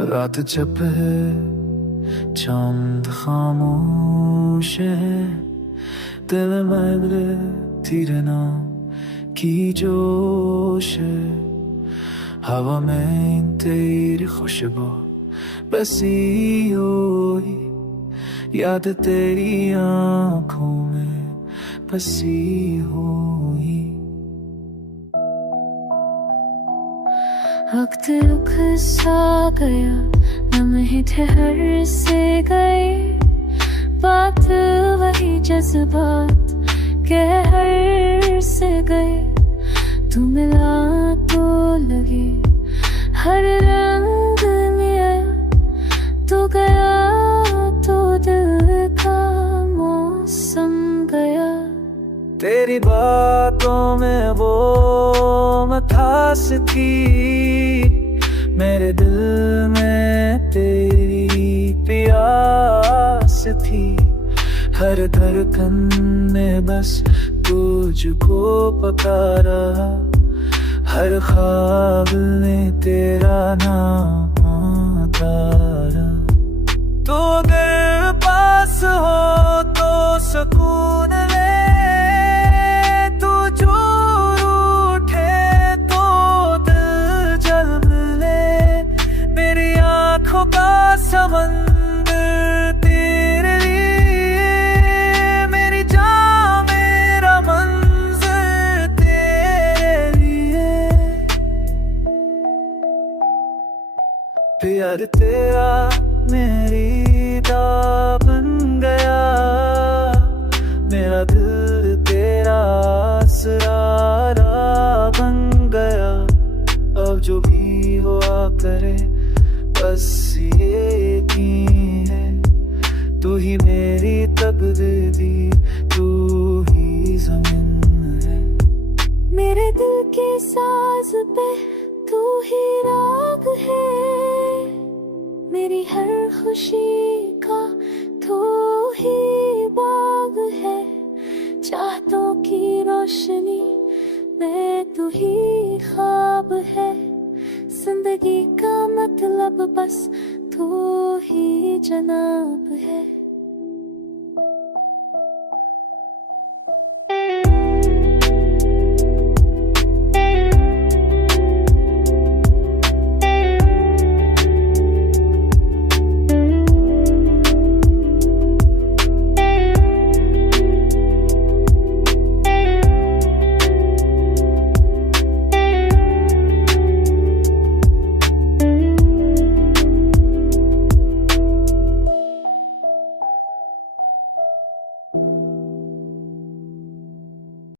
रात जब है चांद खामोश है, दिल में तेरे नाम की जोश है। हवा में तेरी खुशबू बसी हुई, याद तेरी आंखों में बसी हुई। वक्त रुक सा गया, लम्हे ठहर से गए, बात वही जज्बात कहर से गए। तू मिला तो लगे हर रंग में आया, तू गया तो दिल का मौसम गया। तेरी बातों में वो मिठास थी, मेरे दिल में तेरी प्यास थी। हर धड़कन में बस तुझको पुकारा, हर ख्वाब में तेरा नाम उतारा। तू अगर पास हो तो सुकून ले, तू चूर उठे तो दिल जल ले। मेरी आंखों का समंदर तेरे लिए, मेरी जान मेरा मंज़िल तेरे लिए। प्यार तेरा मेरी दाव बन गया, मेरा दिल तेरा सरारा बन गया। अब जो भी हुआ करे बस ये भी है, तू ही मेरी तकदीर दी, तू ही ज़मीन है। मेरे दिल के साज पे तू ही राग है, मेरी हर खुशी का तू ही बाग है। चाहतों की रोशनी में तू ही ख्वाब है, जिंदगी का मतलब बस तू ही जनाब है।